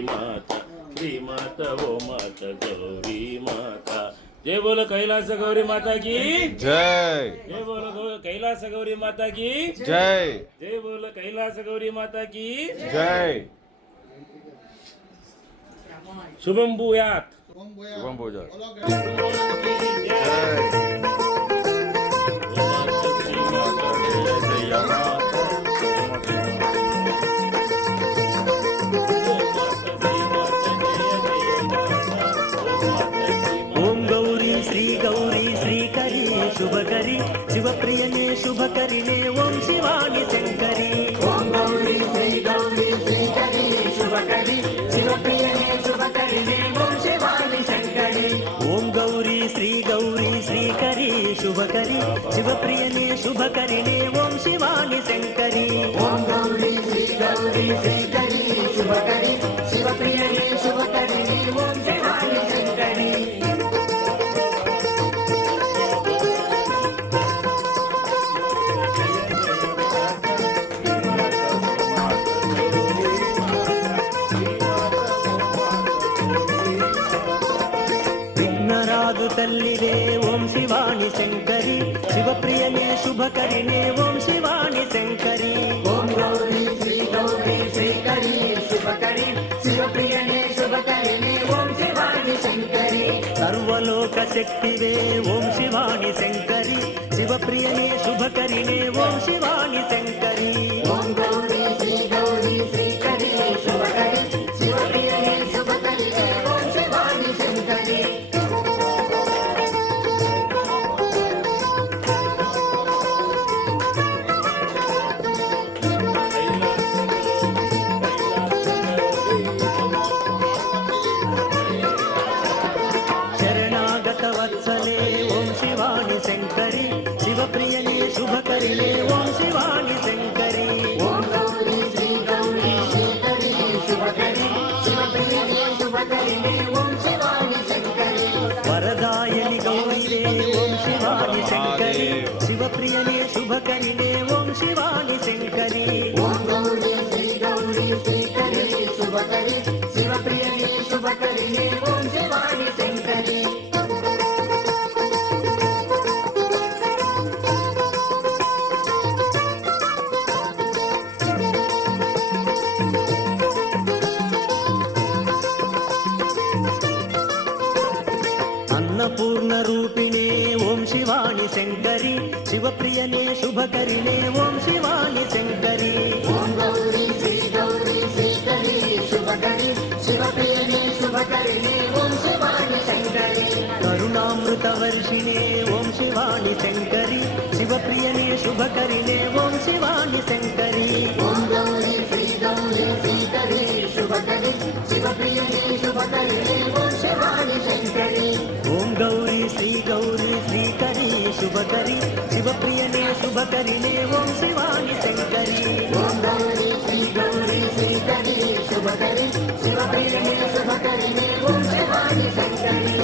माता श्री माता वो माता गौरी माता। जय बोलो कैलास गौरी माता की जय। जय बोलो कैलास गौरी माता की जय। जय बोलो कैलास गौरी माता की जय। शुभम भूयात। शुभम भूयात। शुभकरी शिवप्रियने शुभकरिणे ओम शिवानि शंकरी। ओम गौरी श्रीकरी शुभकरी शिवप्रियने शुभकरिणे ओम शिवानि शंकरी। ओम गौरी श्रीकरी शुभकरी शिवप्रियने शुभकरिणे ओम शिवानि शंकरी। ओम गौरी श्रीकरी शुभकरी शिवप्रियने शुभकरिणे ओम शिवानि शंकरी। तल्लिरे ओम शिवानि शंकरी शिवप्रियने शुभकरिणे ओम शिवानि शंकरी। ओम गौरी श्रीकरी शुभकरी शिवप्रियने शुभकरिणे ओम शिवानि शंकरी। सर्वलोक शक्तिवे ओम शिवानि शंकरी शिवप्रियने शुभकरिणे ओम शिवानि शंकरी। ओम गौरी श्रीकरी शुभकरी शिवप्रियने शुभकरिणे ओम शिवानि शंकरी। वत्सले ओम शिवानि शंकरी शिवप्रियने शुभकरिणे ओम शिवानि शंकरी। ओम गौरी श्रीकरी शुभकरी शिवप्रियने शुभकरिणे ओम शिवानि शंकरी। वरदायनि गौरीरे ओम शिवानि शंकरी शिवप्रियने शुभकरिणे ओम शिवानि शंकरी। ओम गौरी श्रीकरी शुभकरी शिवप्रियने शुभकरिणे ओम शिवानि शंकरी। अन्नपूर्ण रूपिणे ओम शिवानि शंकरी शिवप्रियने शुभकरिणे ओम शिवानि शंकरी। ओम गौरी श्रीकरी शुभकरी शिवप्रियने शुभकरिणे ओम शिवानि शंकरी। करुणामृतवर्षिणे ओम शिवानि शंकरी शिवप्रियने शुभकरिणे ओम शिवानि शंकरी। ओम गौरी श्रीकरी शुभकरी शिवप्रियने शुभकरिणे ओम शिवानि शंकरी। ओम गौरी श्रीकरी शुभकरी शिवप्रियने शुभकरिणे ओम शिवानि शंकरी। ओम गौरी श्रीकरी शुभकरी शिवप्रियने शुभकरिणे ओम शिवानि शंकरी।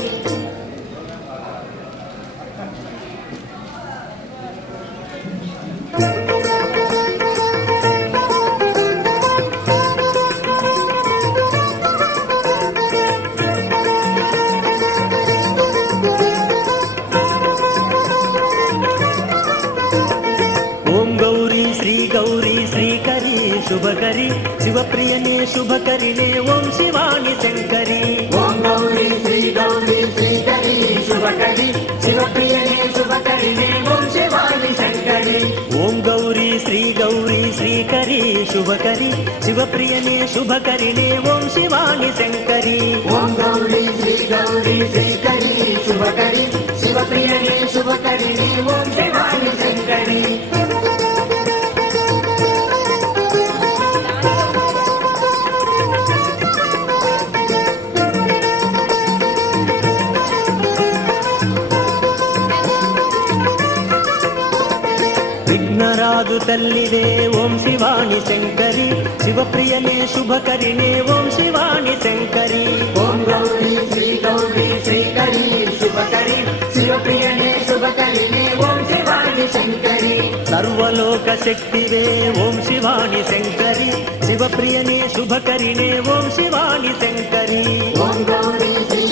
शुभकरी शिवप्रियने शुभकरिणे ओम शिवानि शंकरी। ओम गौरी श्रीकरी शुभकरी शिवप्रियने शुभकरिणे ओम शिवानि शंकरी। ओम गौरी श्रीकरी शुभकरी शिवप्रियने शुभकरिणे ओम शिवानि शंकरी। ओम गौरी श्रीकरी शुभकरी शिवप्रियने शुभकरिणे ओम शिवानि शंकरी। विघ्नराजु तल्लिरे ओम शिवानि शंकरी शिवप्रियने शुभकरिणे ओम शिवानि शंकरी। ओम गौरी श्रीकरी शुभकरी शिवप्रियने शुभकरिणे ओम शिवानि शंकरी। सर्वलोक शक्तिवे ओम शिवानि शंकरी శివప్రియనే శుభకరిణే ఓం శివాని శంకరి ఓం గౌరీ శ్రీ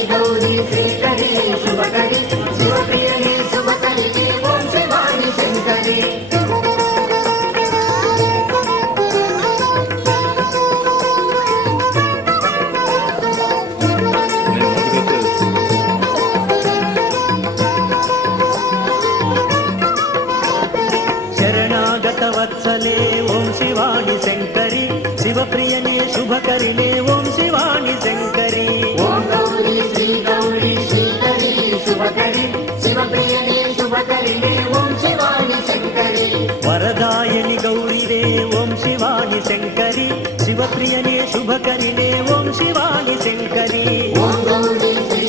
శ్రీకరి శుభకరి శివప్రియనే శుభకరిణే ఓం శివాని శంకరి శరణాగత వత్సలే ఓం శివాని శంకరి శివప్రియనే శుభకరిణే ఓం శివాని శంకరి ఓం గౌరీ శ్రీ శ్రీకరి శుభకరి శివప్రియనే శుభకరిణే ఓం శివాని శంకరి వరదాయని గౌరివే ఓం శివాని శంకరి శివప్రియనే శుభకరిణే ఓం శివాని శంకరి ఓం గౌరీ శ్రీ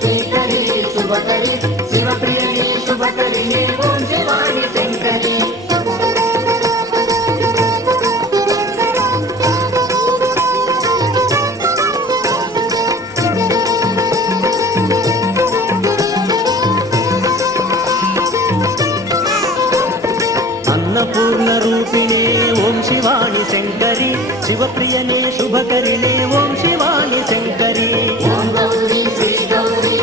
శ్రీకరి శుభకరి శివప్రియనే శుభకరిణే ఓం శివాని శంకరి అన్నపూర్ణ రూపిణే ఓం శివాని శంకరి శివప్రియనే శుభకరిణే ఓం శివాని శంకరి ఓం గౌరీ శ్రీ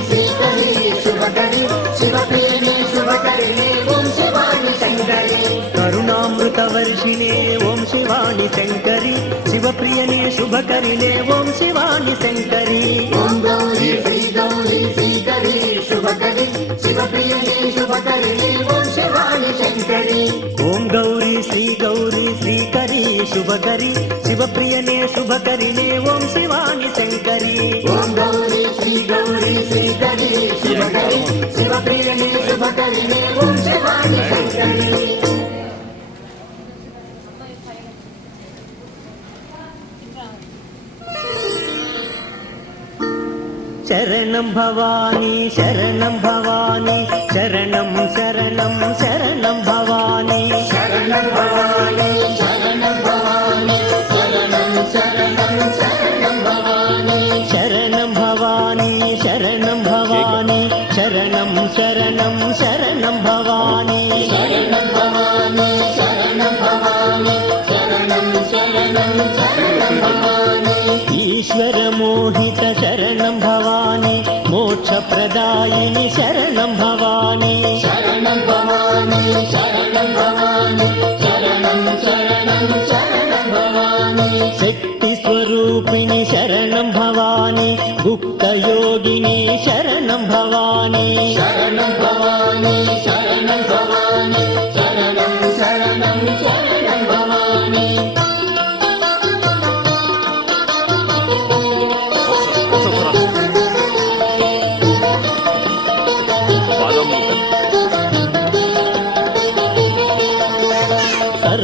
శ్రీకరి శుభకరి శివప్రియనే శుభకరిణే ఓం శివాని శంకరి కరుణామృత వర్షిణే ఓం శివాని శంకరి శివప్రియనే శుభకరిణే ఓం శివాని శంకరి ఓం గౌరీ శ్రీ శ్రీకరి శుభకరి శివప్రియనే శుభకరిణే ఓం శివాని శంకరి ఓం గౌరీ శ్రీకరి శుభకరి శివప్రియనే శుభకరిణే ఓం శివాని శంకరి ఓం గౌరీ శ్రీ శ్రీకరి శుభకరి శివప్రియనే శుభకరిణే ఓం శివాని శంకరి శరణం భవాని శరణం భవాని శరణం శరణం శరణం భవాని శరణం భవాని శరణం భవాని శరణం శరణం శరణం భవాని శరణం భవాని శరణం భవాని శరణం శరణం శరణం భవాని శరణం భవాని శరణం భవాని శరణం శరణం శరణం భవాని ఈశ్వర మోహిత శరణం భవాని మోక్ష ప్రదాయిని శరణం భవాని శరణం భవాని శరణం భవాని శరణం శరణం శరణం భవాని శక్తి స్వరూపిణి శరణం భవాని గుప్త యోగిని శరణం భవాని శరణం భవాని శరణం భవాని శరణం శరణం శరణం భవాని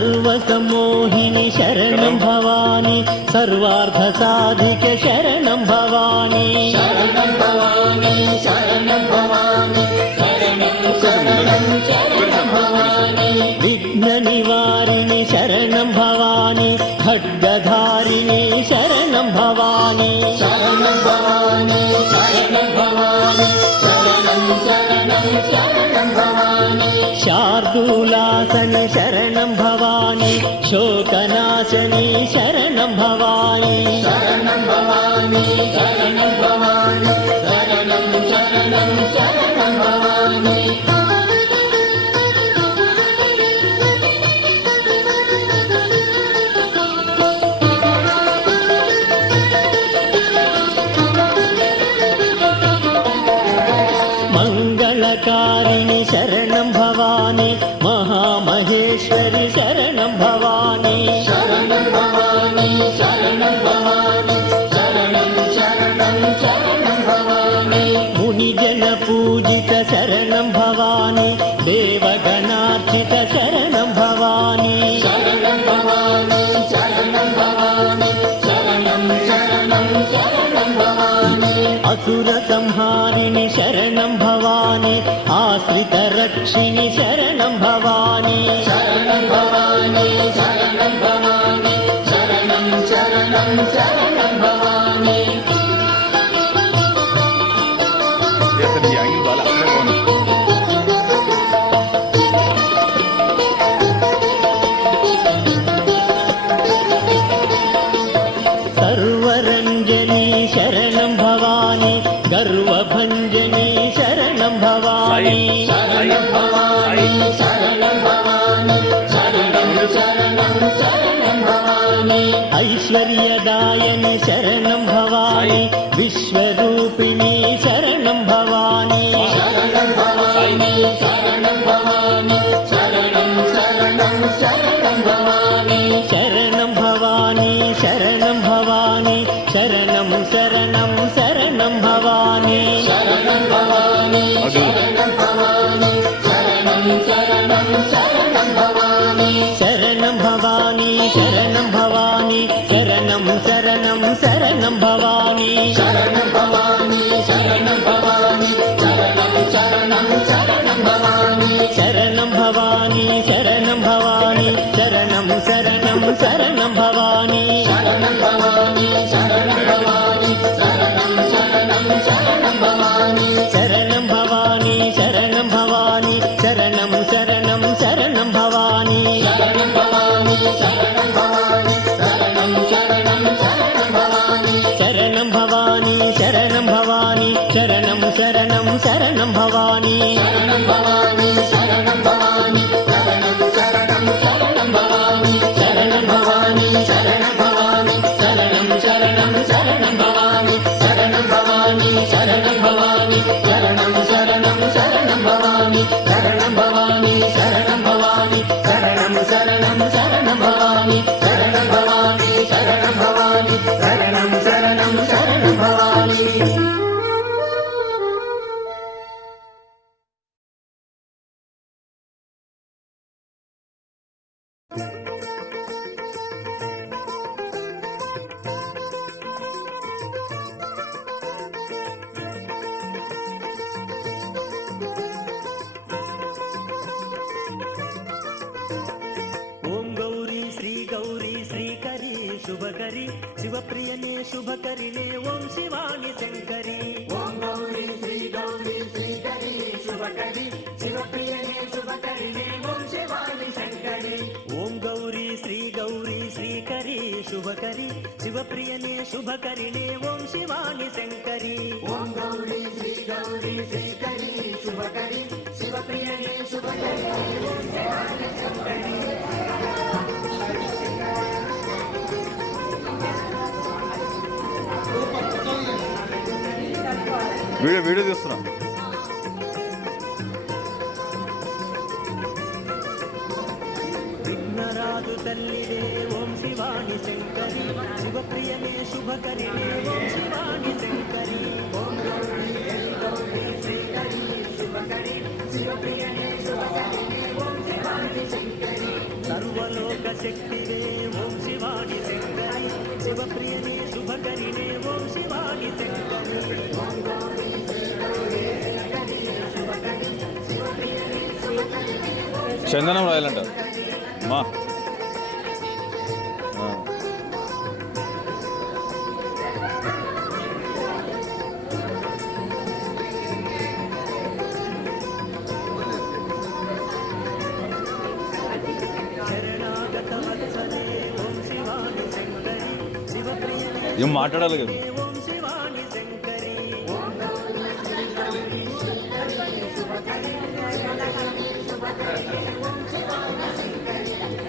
సర్వసమోహిని శరణం భవాని సర్వార్థ సాధిక శరణం భవాని శరణం భవాని శరణం భవాని శరణం శరణం శరణం భవాని విఘ్న నివారిణి శరణం భవాని ఖడ్గధారిణి శరణం భవాని శరణం భవాని శరణం భవాని శరణం శరణం శరణం భవాని శార్దూలాసని శరణం భవాని శోకనాశని శరణం భవాని శరణం భవాని శరణం భవాని శరణం శరణం శరణం భవాని మంగళకారిణి శరణం భవాని మహామహేశ్వరి శరణం భవాని శరణం భవాని శరణం భవాని శరణం శరణం శరణం భవాని మునిజన పూజిత శరణం భవాని దేవగణార్చిత శరణం భవాని శరణం భవాని శరణం భవాని శరణం శరణం శరణం భవాని అసుర సంహారిణి శరణం భవాని ఆశ్రిత రక్షిణి శరణం భవాని శరణం భవాని శరణం భవాని శరణం శరణం శరణం భవాని అసలు ఈ యాంగిల్ బాగా అక్కడే పోను. ఐశ్వర్యదాయని శరణం భవాని విశ్వరూపిణి శరణం భవాని శరణం భవాని శరణం భవాని శరణం శరణం శరణం భవాని శరణం భవాని శరణం భవాని శరణం శరణం శరణం భవాని శరణం భవాని శరణం భవాని శరణం శరణం శరణం భవాని శరణం భవాని శరణం భవాని శరణం శరణం శరణం భవాని శరణం భవాని శరణం భవాని శరణం శరణం శరణం భవాని శరణం భవాని శరణం భవాని శరణం శరణం శరణం భవాని శరణం భవాని శరణం భవాని శరణం శరణం శరణం భవాని శరణం భవాని శరణం భవాని శరణం శరణం శరణం భవాని శరణం భవాని శరణం భవాని శరణం శరణం శరణం భవాని శరణం భవాని శరణం భవాని శరణం శరణం శరణం భవాని శరణం భవాని శరణం భవాని శరణం శరణం శరణం భవాని శరణం భవాని శరణం భవాని శరణం శరణం శరణం భవాని శరణం భవాని శరణం భవాని శరణం శరణం శరణం భవాని శరణం భవాని శరణం భవాని శరణం శరణం శరణం భవాని శరణం భవాని శరణం భవాని శరణం శరణం శరణం భవాని ఓం గౌరీ శ్రీకరి శుభకరి శివప్రియనే శుభకరినే ఓం శివాని శంకరి ఓం గౌరీ శ్రీ గౌరీ శ్రీకరి శుభకరి శివప్రియనే శుభకరినే ఓం శివాని శంకరి ఓం గౌరీ శ్రీకరి శుభకరి శివప్రియనే శుభకరినే ఓం శివాని శంకరి ఓం గౌరీ శ్రీ గౌరీ శ్రీకరి శుభకరి శివప్రియనే శుభకరినే ఓం శివాని శంకరి వీడియో తీస్తున్నా. విఘ్నరాజు తల్లిదే ఓం శివాని శంకరి శివప్రియనే శుభకరినే ఓం శివాని శంకరి ఓం గౌరీ శ్రీకరి శుభకరి శివప్రియనే శుభకరినే ఓం శివాని శంకరి సర్వలోక శక్తిదే ఓం శివాని శంకరి శివప్రియనే శుభకరినే ఓం శివాని శంకరి ఓం గౌరీ శ్రీకరి శుభకరి శివప్రియనే శుభకరినే చందనం రాయాలంట మా శరణాగత వత్సలే ఓం శివాని శంకరి శివప్రియనే ఏం మాట్లాడాలి కదా. ఓం శివాని శంకరి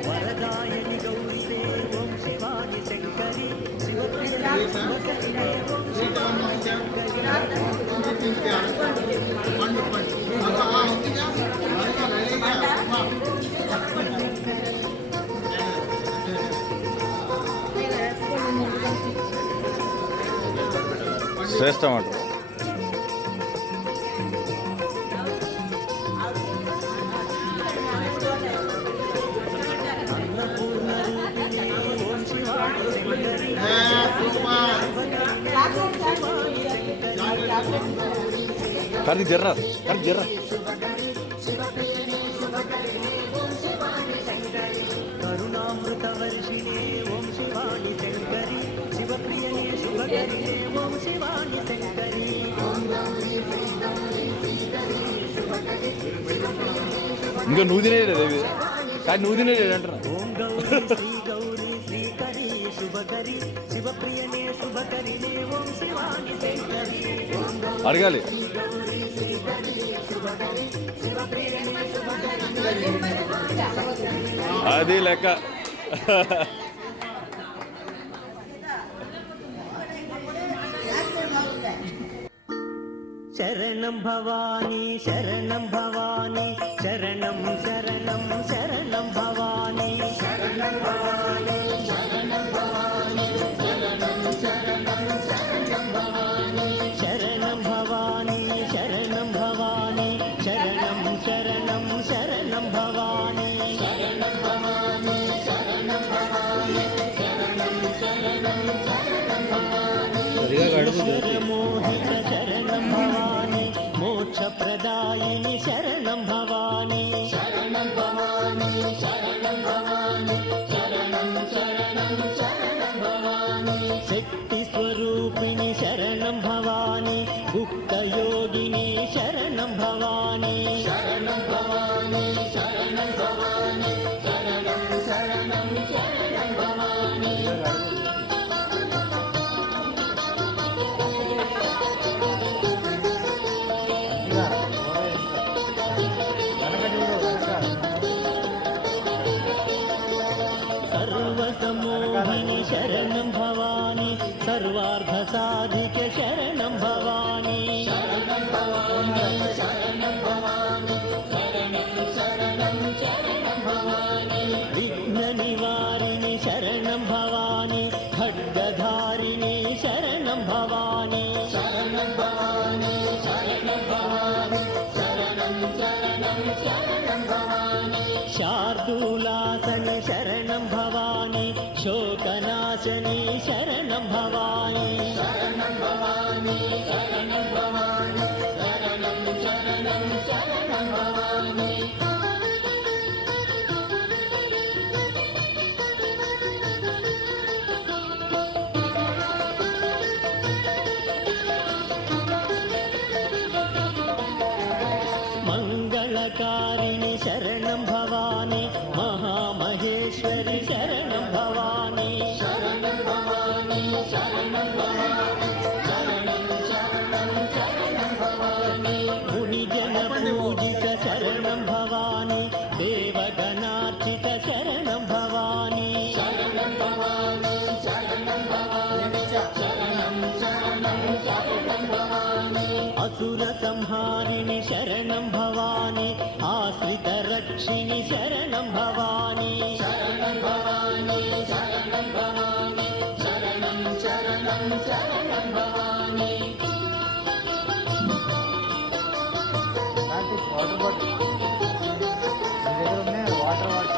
వరదాయని గౌరీదే ఓం శివాని శంకరి శివప్రియనే శుభకరినే ఓం శివాని శంకరి శ్రేష్ఠ మాట. అన్నపూర్ణ రూపిణి ఓం శివాని శంకరి కార్తీక్ జర్రా, కార్తీక్ జర్రా. కరుణామృత వర్షిణే ఓం శివాని శంకరి శివప్రియనే శుభకరిణే ఓం శివాని శంకరి ఇంకా నువ్వు తినేలేదు అవి కానీ నువ్వు తినేలేదు అంటున్నా. ఓం గౌరీ శ్రీకరి శుభకరి శివప్రియనే శుభకరిణే ఓం శివాని శంకరి అడగాలి. అది లెక్క. శరణం భవానీ శరణం భవానీ శరణం శరణం శరణం భవానీ శరణం భవానీ శరణం భవానీ శరణం శరణం శరణం భవానీ శరణం భవానీ శరణం భవానీ శరణం శరణం శరణం భవానీ శరణం భవానీ శరణం భవానీ శరణం శరణం శరణం భవానీ మోహిత శరణం భవానీ మోక్ష ప్రదాయిని శరణం భవానీ శరణం భవానీ శరణం భవానీ శరణం శరణం శరణం భవానీ శక్తి స్వరూపిణి శరణం భవానీ గుప్త యోగిని శరణం భవానీ శరణం భవానీ శరణం భవానీ శరణం శరణం శరణం భవానీ సర్వసమోహిని శరణం భవానీ సర్వార్థ సాధిక శరణం భవానీ శరణం భవానీ శరణం భవానీ శరణం శరణం శరణం భవానీ విఘ్న నివారిణి శరణం భవానీ ఖడ్గధారిణి శరణం భవానీ శరణం భవానీ శరణం భవానీ శరణం శరణం శరణం భవానీ శార్దూలాసని శరణం భవానీ శోకనాశని శరణం భవానీ శరణం భవానీ శరణం భవానీ శరణం శరణం శరణం భవానీ మంగళకారిణి శరణం భవానీ మహామహేశ్వరి శరణం భవానీ శరణం భవానీ శరణం భవానీ శరణం శరణం శరణం భవానీ మునిజన పూజిత శరణం భవానీ దేవగణార్చిత శరణం భవానీ శరణం భవానీ శరణం భవానీ శరణం శరణం శరణం భవానీ అసుర సంహారిణి శరణం భవానీ ఆశ్రిత రక్షిణి శరణం భవానీ శరణం భవానీ శరణం భవానీ శరణం శరణం శరణం భవానీ వాటర్ బాటిల్ దగ్గర ఉన్నాయి వాటర్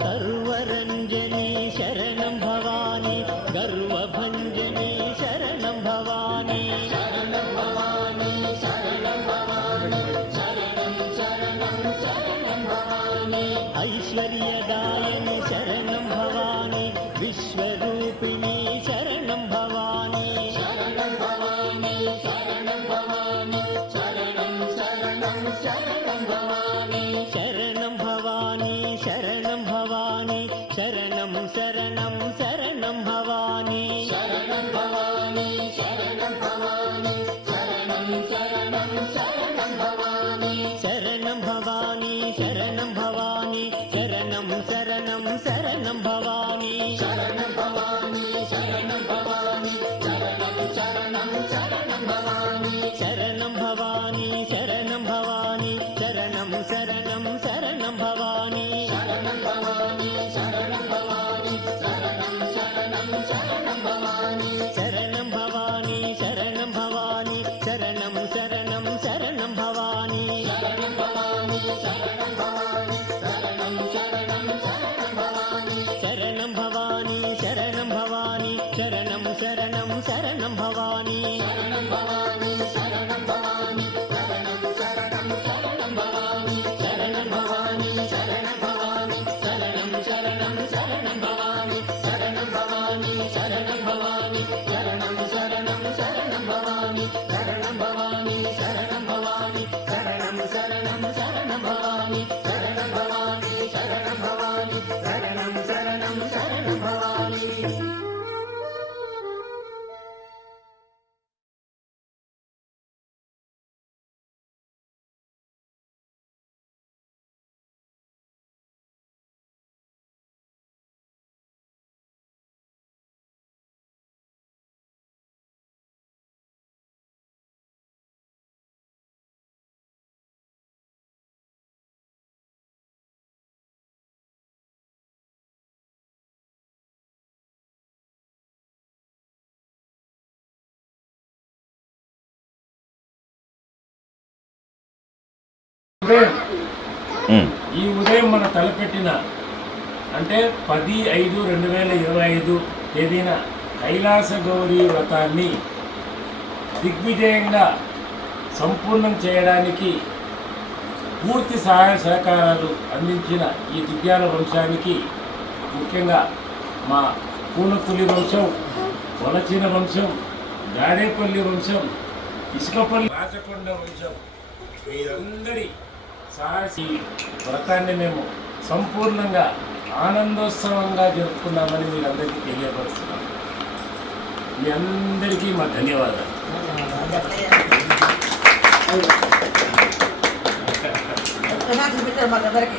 సర్వరంజని శరణం భవానీ గర్వభంజని శరణం భవానీ శరణం భవానీ శరణం భవానీ శరణం శరణం శరణం భవానీ ఐశ్వర్యదాయని శరణం భవానీ విశ్వరూపిణి శరణం భవానీ శరణం భవానీ శరణం భవానీ శరణం శరణం శరణం భవానీ శరణం భవానీ శరణం భవానీ శరణం శరణం శరణం భవానీ శరణం భవానీ శరణం భవానీ శరణం శరణం శరణం భవానీ శరణం భవానీ శరణం భవానీ శరణం శరణం శరణం భవానీ శరణం భవానీ ప్రేమ్ ఉమ్. ఈ ఉదయం మన తలపెట్టిన అంటే 10/5/2025 తేదీన కైలాస గౌరీ వ్రతాన్ని దిగ్విజయంగా సంపూర్ణం చేయడానికి పూర్తి సహాయ సహకారాలు అందించిన ఈ దివ్యాల వంశానికి ముఖ్యంగా మా పూనపులి వంశం, వలచిన వంశం, గాడేపల్లి వంశం, ఇసుకపల్లి రాచకొండ వంశం వీరందరి సహాయ వ్రతాన్ని మేము సంపూర్ణంగా ఆనందోత్సవంగా జరుపుకున్నామని మీరందరికీ తెలియపరుస్తున్నాం. మీ అందరికీ మా ధన్యవాదాలు. చూపించారు మాకందరికి